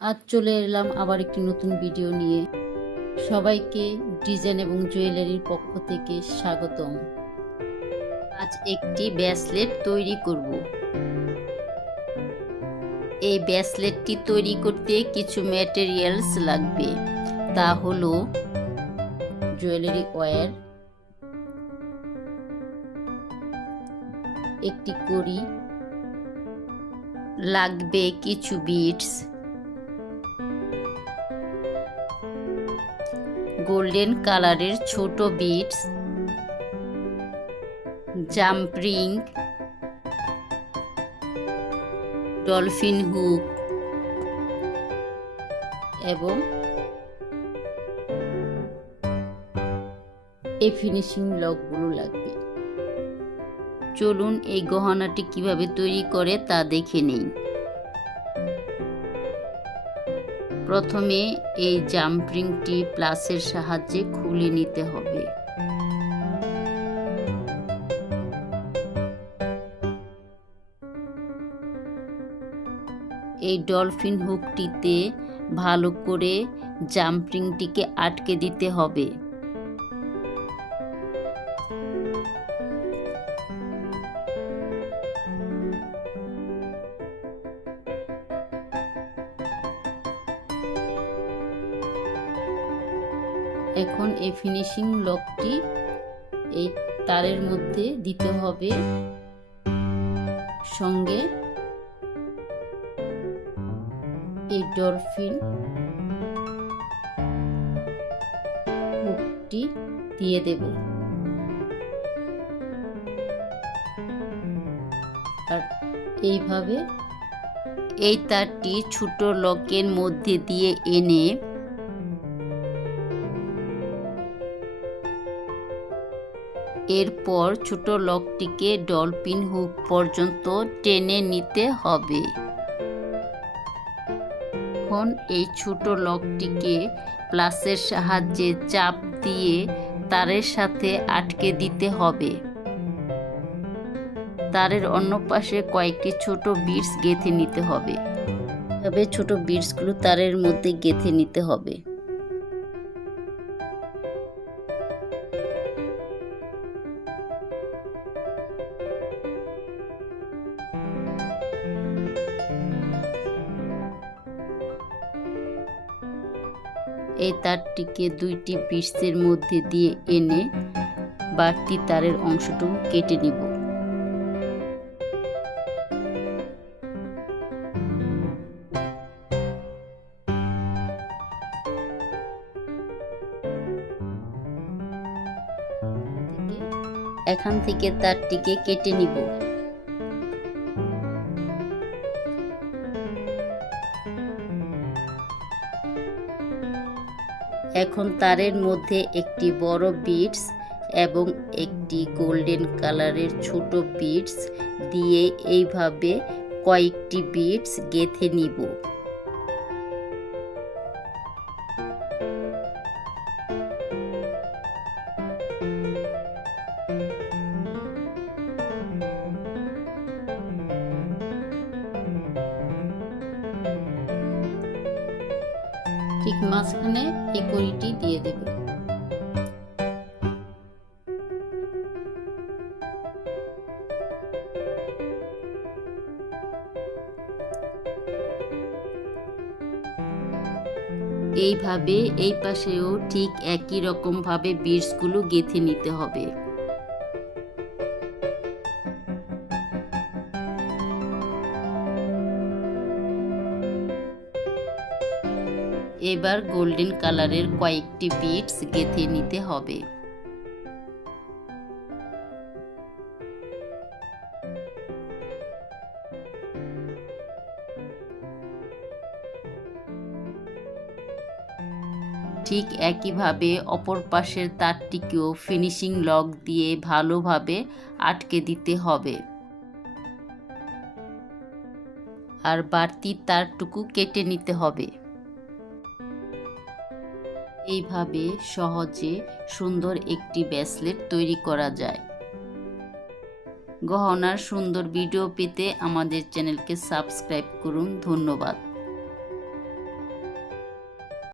আজ চলে এলাম আবার একটি নতুন ভিডিও নিয়ে। সবাইকে ডিজাইন এবং জুয়েলারির পক্ষ থেকে স্বাগতম। আজ একটি ব্রেসলেট তৈরি করব। এই ব্রেসলেটটি তৈরি করতে কিছু ম্যাটেরিয়ালস লাগবে। তা হলো জুয়েলারি ওয়্যার, একটি কড়ি, লাগবে কিছু বিডস, গোল্ডেন কালারের ছোট beads, jump ring, dolphin hook এবং এই ফিনিশিং লকগুলো লাগবে। চলুন এই গহনাটি কিভাবে তৈরি করে তা দেখে নেই। প্রথমে এই জাম্প রিংটি প্লাসের সাহায্যে খুলে নিতে হবে। এই ডলফিন হুকটিতে ভালো করে জাম্প রিংটিকে আটকে দিতে হবে। এখন এই ফিনিশিং লকটি এই তারের মধ্যে দিতে হবে, সঙ্গে এই ডলফিন হুকটি দিয়ে দেব। আর এইভাবে এই তারটি ছোট লকের মধ্যে দিয়ে এনে এরপর ছোট লকটিকে ডলফিন হুক পর্যন্ত টেনে নিতে হবে। এখন এই ছোট লকটিকে প্লাসের সাহায্যে চাপ দিয়ে তারের সাথে আটকে দিতে হবে। তারের অন্য পাশে কয়েকটি ছোট বিডস গেঁথে নিতে হবে। তবে ছোট বিডসগুলো তারের মধ্যে গেঁথে নিতে হবে। এই তারটিকে দুইটি বিডসের মধ্যে দিয়ে এনে বাড়তি তারের অংশটুকু কেটে নিব। এখান থেকে তারটিকে কেটে নিব। এখন তারের মধ্যে একটি বড় বিডস এবং একটি গোল্ডেন কালারের ছোট বিডস দিয়ে এইভাবে কয়েকটি বিডস গেঁথে নিব। ঠিক মাঝখানে এই কড়িটি দিয়ে দেব। এইভাবে এই পাশেও ঠিক একই রকম ভাবে বিডসগুলো গেঁথে নিতে হবে। এবার গোল্ডেন কালারের কয়েকটি বিডস গেঁথে নিতে হবে। ঠিক একইভাবে অপর পাশের তারটিকেও ফিনিশিং লক দিয়ে ভালোভাবে আটকে দিতে হবে। আর বাড়তি তারটুকু কেটে নিতে হবে। এইভাবে সহজে সুন্দর একটি ব্রেসলেট তৈরি করা যায়। গহনার সুন্দর ভিডিও পেতে আমাদের চ্যানেলকে সাবস্ক্রাইব করুন। ধন্যবাদ।